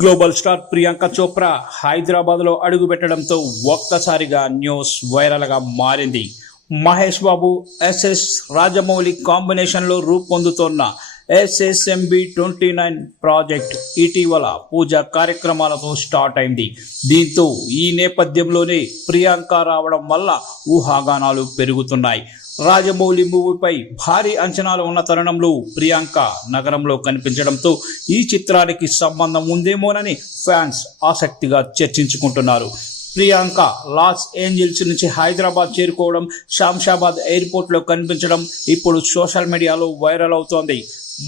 Global star Priyanka Chopra హైదరాబాద్లో అడుగుపెట్టడంతో ఒక్కసారిగా news వైరల్గా మారింది. మహేష్ బాబు ఎస్ఎస్ రాజమౌళి కాంబినేషన్లో రూపొందుతోన్న SSMB 29 ప్రాజెక్ట్ ఇటీవల పూజా కార్యక్రమాలతో స్టార్ట్ అయింది. దీంతో ఈ నేపథ్యంలోనే ప్రియాంక రావడం వల్ల ఊహాగానాలు పెరుగుతున్నాయి. రాజమౌళి మూవీపై భారీ అంచనాలు ఉన్న తరుణంలో ప్రియాంక నగరంలో కనిపించడంతో ఈ చిత్రానికి సంబంధం ఉందేమోనని ఫ్యాన్స్ ఆసక్తిగా చర్చించుకుంటున్నారు. ప్రియాంక లాస్ ఏంజల్స్ నుంచి హైదరాబాద్ చేరుకోవడం, శంషాబాద్ ఎయిర్పోర్ట్లో కనిపించడం ఇప్పుడు సోషల్ మీడియాలో వైరల్ అవుతోంది.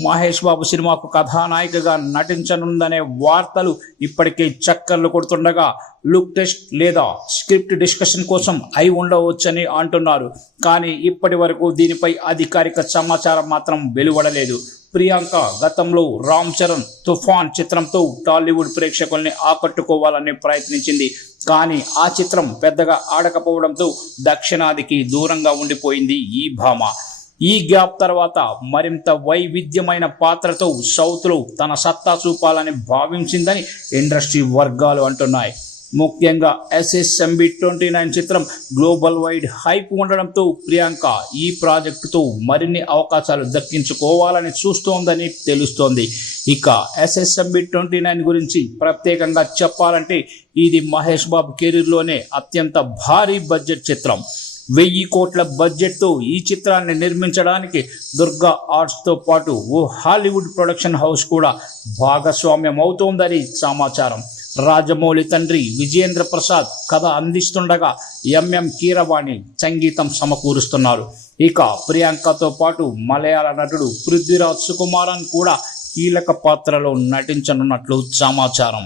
మహేష్ బాబు సినిమాకు కథానాయికగా నటించనుందనే వార్తలు ఇప్పటికే చక్కర్లు కొడుతుండగా లుక్ టెస్ట్ లేదా స్క్రిప్ట్ డిస్కషన్ కోసం అయి ఉండవచ్చని అంటున్నారు. కానీ ఇప్పటి వరకు దీనిపై అధికారిక సమాచారం మాత్రం వెలువడలేదు. ప్రియాంక గతంలో రామ్ చరణ్ తుఫాన్ చిత్రంతో టాలీవుడ్ ప్రేక్షకుల్ని ఆకట్టుకోవాలని ప్రయత్నించింది. కానీ ఆ చిత్రం పెద్దగా ఆడకపోవడంతో దక్షిణాదికి దూరంగా ఉండిపోయింది ఈ భామ. ఈ గ్యాప్ తర్వాత మరింత వైవిధ్యమైన పాత్రతో సౌత్లో తన సత్తా చూపాలని భావించిందని ఇండస్ట్రీ వర్గాలు అంటున్నాయి. ముఖ్యంగా SSMB 29 చిత్రం గ్లోబల్ వైడ్ హైప్ ఉండడంతో ప్రియాంక ఈ ప్రాజెక్టుతో మరిన్ని అవకాశాలు దక్కించుకోవాలని చూస్తోందని తెలుస్తోంది. ఇక SSMB 29 గురించి ప్రత్యేకంగా చెప్పాలంటే ఇది మహేష్ బాబు కెరీర్లోనే అత్యంత భారీ బడ్జెట్ చిత్రం. 1000 కోట్ల బడ్జెట్తో ఈ చిత్రాన్ని నిర్మించడానికి దుర్గా ఆర్ట్స్తో పాటు ఓ హాలీవుడ్ ప్రొడక్షన్ హౌస్ కూడా భాగస్వామ్యం అవుతోందని సమాచారం. రాజమౌళి తండ్రి విజయేంద్ర ప్రసాద్ కథ అందిస్తుండగా MM కీరవాణి సంగీతం సమకూరుస్తున్నారు. ఇక ప్రియాంకతో పాటు మలయాళ నటుడు పృథ్వీరాజ్ సుకుమారన్ కూడా కీలక పాత్రలో నటించనున్నట్లు సమాచారం.